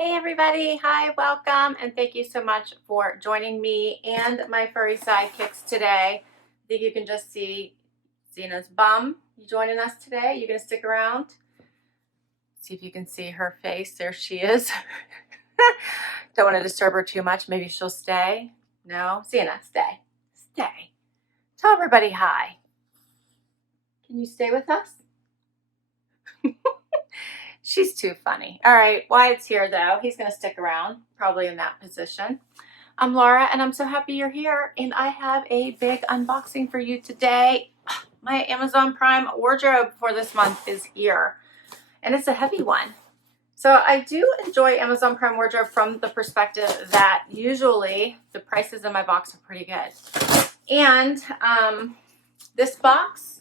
Hey everybody, hi, welcome, and thank you so much for joining me and my furry sidekicks today. I think you can just see Zena's bum. You joining us today? You gonna stick around? See if you can see her face. There she is. Don't want to disturb her too much. Maybe she'll stay. No? Zena, stay. Stay. Tell everybody hi. Can you stay with us? She's too funny. All right, Wyatt's here though. He's gonna stick around, probably in that position. I'm Laura and I'm so happy you're here, and I have a big unboxing for you today. My Amazon Prime wardrobe for this month is here, and it's a heavy one. So I do enjoy Amazon Prime wardrobe from the perspective that usually the prices in my box are pretty good. And this box,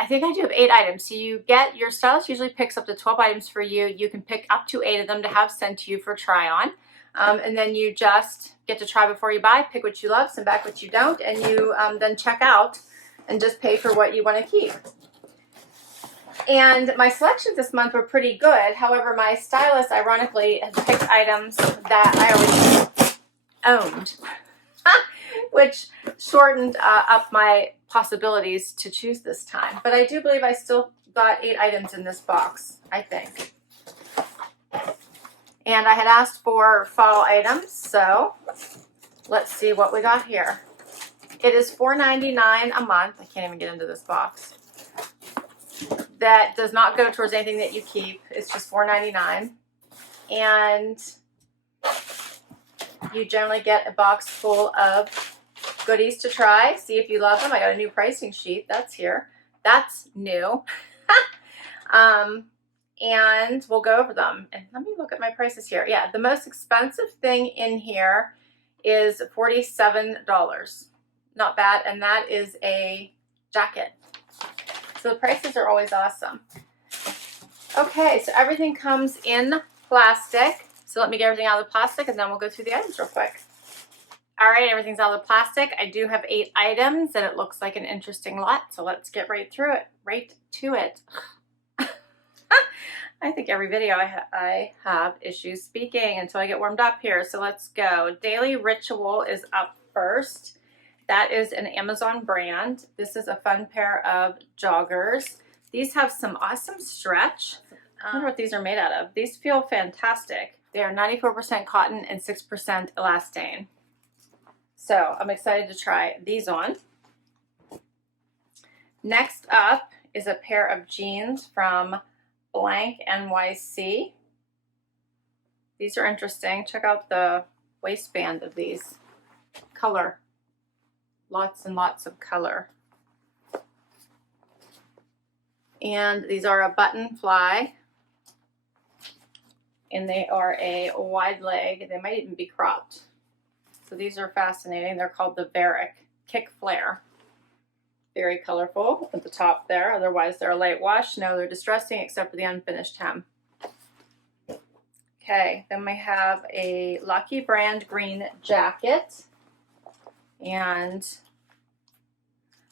I think I do have 8 items. So you get, your stylist usually picks up to 12 items for you. You can pick up to 8 of them to have sent to you for try on. And then you just get to try before you buy, pick what you love, send back what you don't, and you then check out and just pay for what you want to keep. And my selections this month were pretty good. However, my stylist, ironically, has picked items that I already owned, which shortened up my possibilities to choose this time. But I do believe I still got 8 items in this box, I think. And I had asked for fall items, so let's see what we got here. It is $4.99 a month. I can't even get into this box. That does not go towards anything that you keep. It's just $4.99. And you generally get a box full of goodies to try. See if you love them. I got a new pricing sheet. That's here. That's new. And we'll go over them. And let me look at my prices here. Yeah, the most expensive thing in here is $47. Not bad. And that is a jacket. So the prices are always awesome. Okay, so everything comes in plastic. So let me get everything out of the plastic and then we'll go through the items real quick. All right, everything's out of the plastic. I do have 8 items and it looks like an interesting lot. So let's get right through it, right to it. I think every video I have issues speaking until I get warmed up here. So let's go. Daily Ritual is up first. That is an Amazon brand. This is a fun pair of joggers. These have some awesome stretch. I wonder what these are made out of. These feel fantastic. They are 94% cotton and 6% elastane. So I'm excited to try these on. Next up is a pair of jeans from Blank NYC. These are interesting. Check out the waistband of these. Color. Lots and lots of color. And these are a button fly. And they are a wide leg. They might even be cropped. So these are fascinating. They're called the Varick Kick Flare. Very colorful at the top there. Otherwise, they're a light wash. No, they're distressing except for the unfinished hem. Okay, then we have a Lucky Brand green jacket. And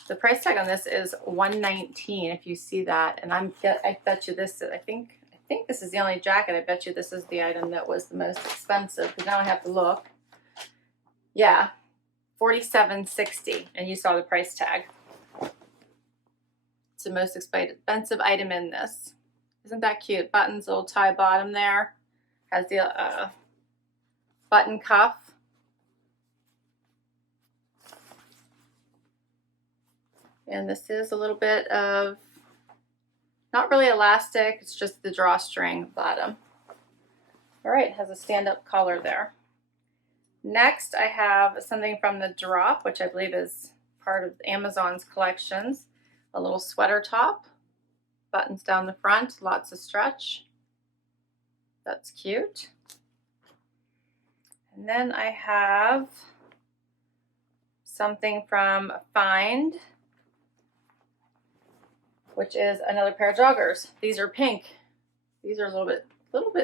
the price tag on this is $119, if you see that. And I bet you this, I think this is the only jacket. I bet you this is the item that was the most expensive, because now I have to look. Yeah, $47.60, and you saw the price tag. It's the most expensive item in this. Isn't that cute? Buttons, little tie bottom there. Has the button cuff. And this is a little bit of, not really elastic, it's just the drawstring bottom. All right, it has a stand-up collar there. Next, I have something from the Drop, which I believe is part of Amazon's collections. A little sweater top, buttons down the front, lots of stretch. That's cute. And then I have something from Find, which is another pair of joggers. These are pink. These are a little bit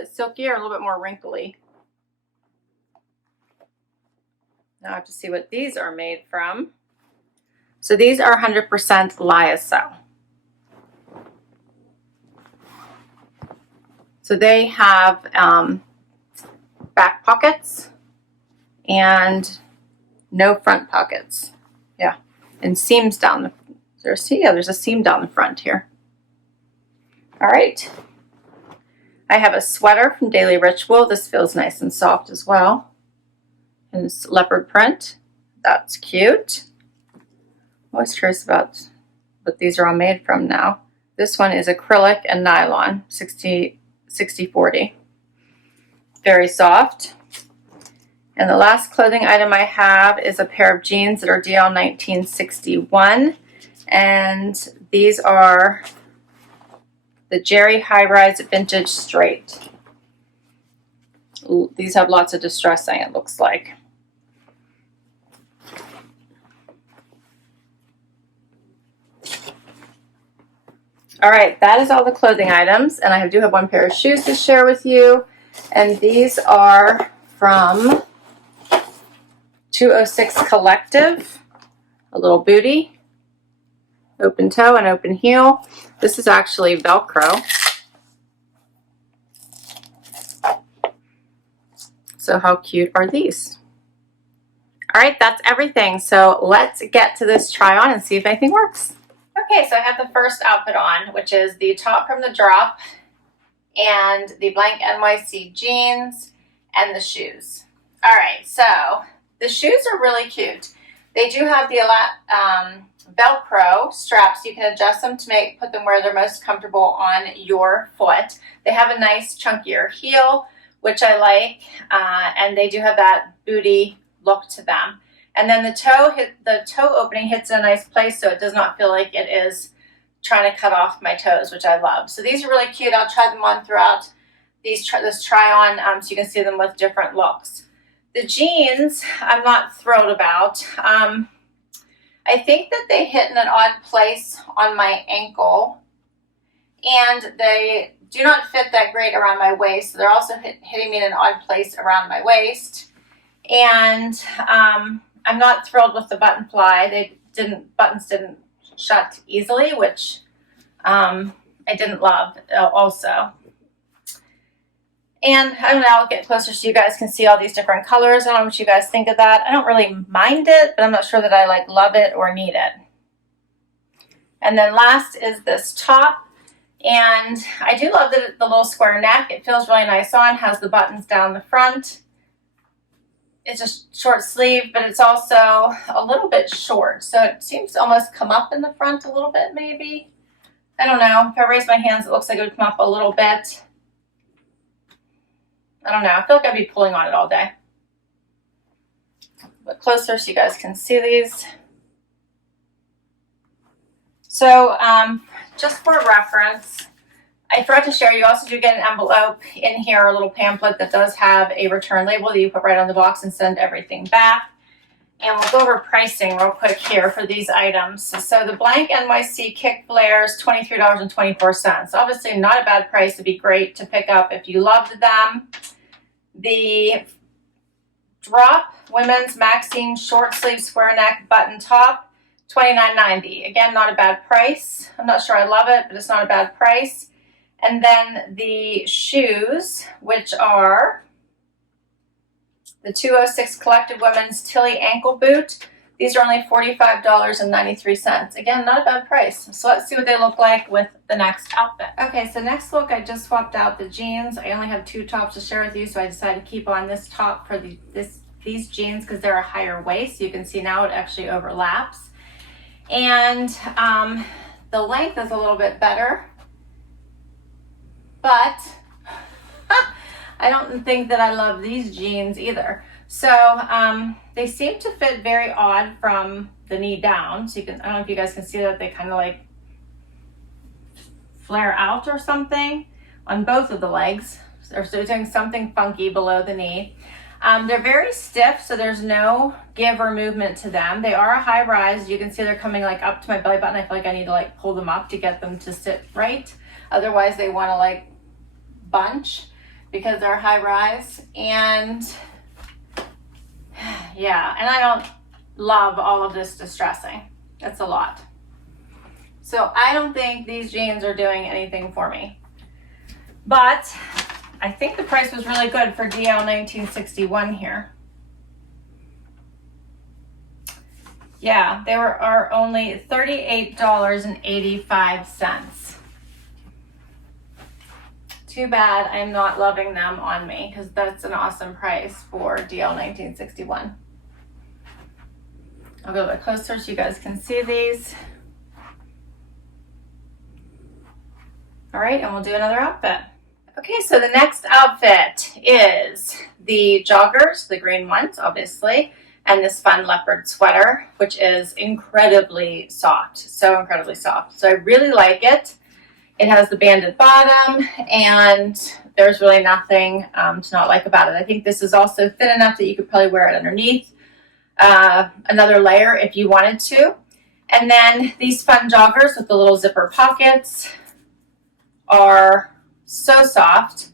silkier, a little bit more wrinkly. Now I have to see what these are made from. So these are 100% lyocell. So they have back pockets and no front pockets. Yeah, and seams down the. There's a seam down the front here. All right. I have a sweater from Daily Ritual. This feels nice and soft as well. And it's leopard print. That's cute. I'm always curious about what these are all made from now. This one is acrylic and nylon, 60-40. Very soft. And the last clothing item I have is a pair of jeans that are DL 1961. And these are the Jerry High Rise Vintage Straight. These have lots of distressing, it looks like. All right, that is all the clothing items, and I do have one pair of shoes to share with you, and these are from 206 Collective, a little booty, open toe and open heel. This is actually Velcro. So how cute are these? All right, that's everything. So let's get to this try on and see if anything works. Okay, so I have the first outfit on, which is the top from the drop and the blank NYC jeans and the shoes. All right, so the shoes are really cute. They do have the Velcro straps. You can adjust them to put them where they're most comfortable on your foot. They have a nice chunkier heel, which I like, and they do have that booty look to them. And then the toe opening hits in a nice place, so it does not feel like it is trying to cut off my toes, which I love. So these are really cute. I'll try them on throughout this try on, so you can see them with different looks. The jeans, I'm not thrilled about. I think that they hit in an odd place on my ankle, and they do not fit that great around my waist. So they're also hitting me in an odd place around my waist. And I'm not thrilled with the button fly. Buttons didn't shut easily, which I didn't love also. And I don't know, I'll get closer so you guys can see all these different colors. I don't know what you guys think of that. I don't really mind it, but I'm not sure that I love it or need it. And then last is this top. And I do love the little square neck. It feels really nice on, has the buttons down the front. It's a short sleeve, but it's also a little bit short. So it seems to almost come up in the front a little bit, maybe. I don't know. If I raise my hands, it looks like it would come up a little bit. I don't know. I feel like I'd be pulling on it all day. But closer so you guys can see these. So just for reference, I forgot to share, you also do get an envelope in here, a little pamphlet that does have a return label that you put right on the box and send everything back. And we'll go over pricing real quick here for these items. So the blank NYC kick flares, $23.24. Obviously not a bad price. It'd be great to pick up if you loved them. The drop women's Maxine short sleeve square neck button top, $29.90. Again, not a bad price. I'm not sure I love it, but it's not a bad price. And then the shoes, which are the 206 Collective Women's Tilly Ankle Boot. These are only $45.93. Again, not a bad price. So let's see what they look like with the next outfit. Okay, so next look, I just swapped out the jeans. I only have two tops to share with you, so I decided to keep on this top for these jeans because they're a higher waist. You can see now it actually overlaps. And the length is a little bit better. But I don't think that I love these jeans either. So they seem to fit very odd from the knee down. So you can, I don't know if you guys can see that they kind of like flare out or something on both of the legs. So they're doing something funky below the knee. They're very stiff, so there's no give or movement to them. They are a high rise. You can see they're coming like up to my belly button. I feel like I need to like pull them up to get them to sit right. Otherwise they want to like bunch because they're high rise. And yeah, and I don't love all of this distressing. That's a lot. So I don't think these jeans are doing anything for me. But I think the price was really good for DL 1961 here. Yeah, they are only $38.85. Too bad I'm not loving them on me, because that's an awesome price for DL 1961. I'll go a bit closer so you guys can see these. All right, and we'll do another outfit. Okay, so the next outfit is the joggers, the green ones, obviously, and this fun leopard sweater, which is incredibly soft, so incredibly soft. So I really like it. It has the banded bottom, and there's really nothing to not like about it. I think this is also thin enough that you could probably wear it underneath another layer if you wanted to. And then these fun joggers with the little zipper pockets are so soft.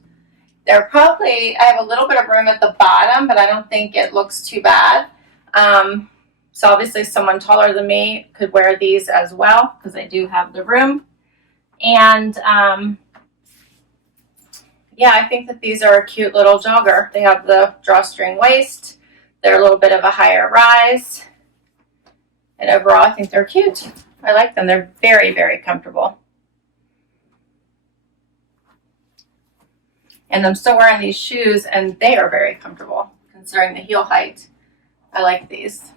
They're probably, I have a little bit of room at the bottom, but I don't think it looks too bad. So obviously someone taller than me could wear these as well, because I do have the room. And yeah, I think that these are a cute little jogger. They have the drawstring waist. They're a little bit of a higher rise. And overall, I think they're cute. I like them. They're very, very comfortable. And I'm still wearing these shoes, and they are very comfortable, considering the heel height. I like these.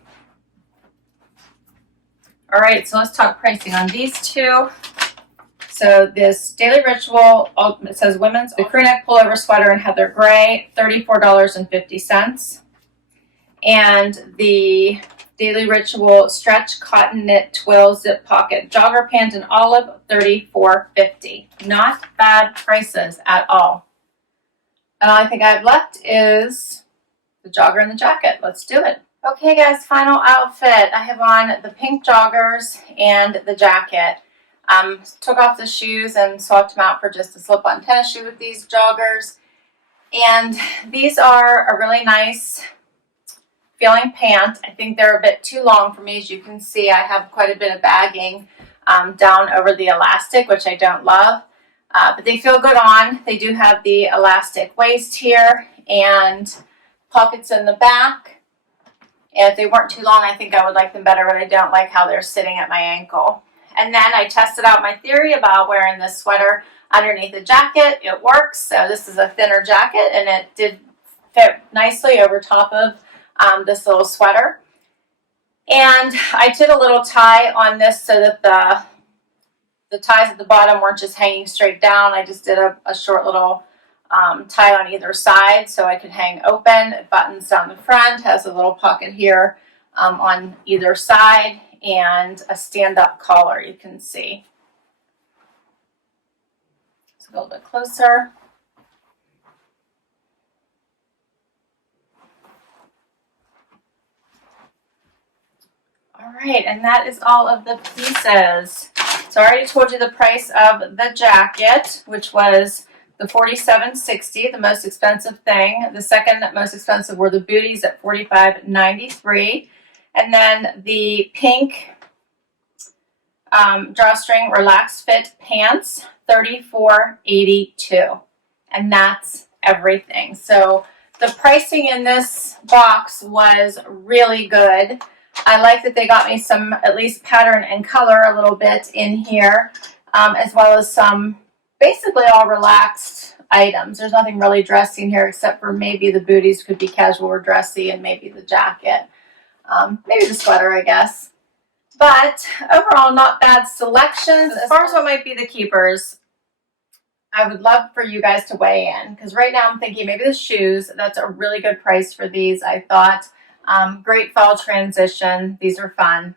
All right, so let's talk pricing on these two. So this Daily Ritual, it says women's, the crew neck pullover sweater in heather gray, $34.50. And the Daily Ritual stretch cotton knit twill zip pocket jogger pant in olive, $34.50. Not bad prices at all. And all I think I have left is the jogger and the jacket. Let's do it. Okay guys, final outfit. I have on the pink joggers and the jacket. Took off the shoes and swapped them out for just a slip-on tennis shoe with these joggers. And these are a really nice feeling pant. I think they're a bit too long for me. As you can see, I have quite a bit of bagging down over the elastic, which I don't love. But they feel good on. They do have the elastic waist here and pockets in the back. And if they weren't too long, I think I would like them better, but I don't like how they're sitting at my ankle. And then I tested out my theory about wearing this sweater underneath the jacket. It works. So this is a thinner jacket, and it did fit nicely over top of this little sweater. And I did a little tie on this so that the ties at the bottom weren't just hanging straight down. I just did a short little tie on either side so I could hang open. It buttons down the front, has a little pocket here on either side, and a stand-up collar, you can see. Let's go a little bit closer. All right, and that is all of the pieces. So I already told you the price of the jacket, which was the $47.60, the most expensive thing. The second most expensive were the booties at $45.93. And then the pink drawstring relaxed fit pants, $34.82. And that's everything. So the pricing in this box was really good. I like that they got me some at least pattern and color a little bit in here, as well as some basically all relaxed items. There's nothing really dressy in here except for maybe the booties could be casual or dressy, and maybe the jacket. Maybe the sweater, I guess. But overall, not bad selections. As far as what might be the keepers, I would love for you guys to weigh in, because right now I'm thinking maybe the shoes. That's a really good price for these, I thought. Great fall transition. These are fun.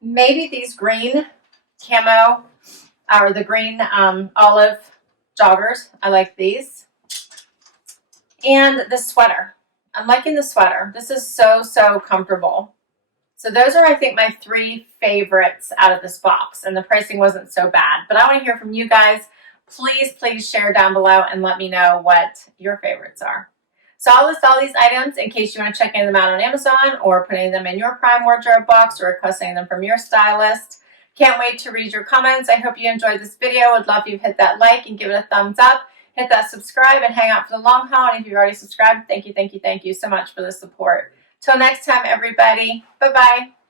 Maybe these green camo or the green olive joggers. I like these. And the sweater. I'm liking the sweater. This is so, so comfortable. So those are, I think, my three favorites out of this box. And the pricing wasn't so bad. But I want to hear from you guys. Please, please share down below and let me know what your favorites are. So I'll list all these items in case you want to check any of them out on Amazon, or putting them in your Prime wardrobe box, or requesting them from your stylist. Can't wait to read your comments. I hope you enjoyed this video. Would love if you hit that like and give it a thumbs up. hit that subscribe and hang out for the long haul. And if you've already subscribed, thank you so much for the support. Till next time, everybody. Bye-bye.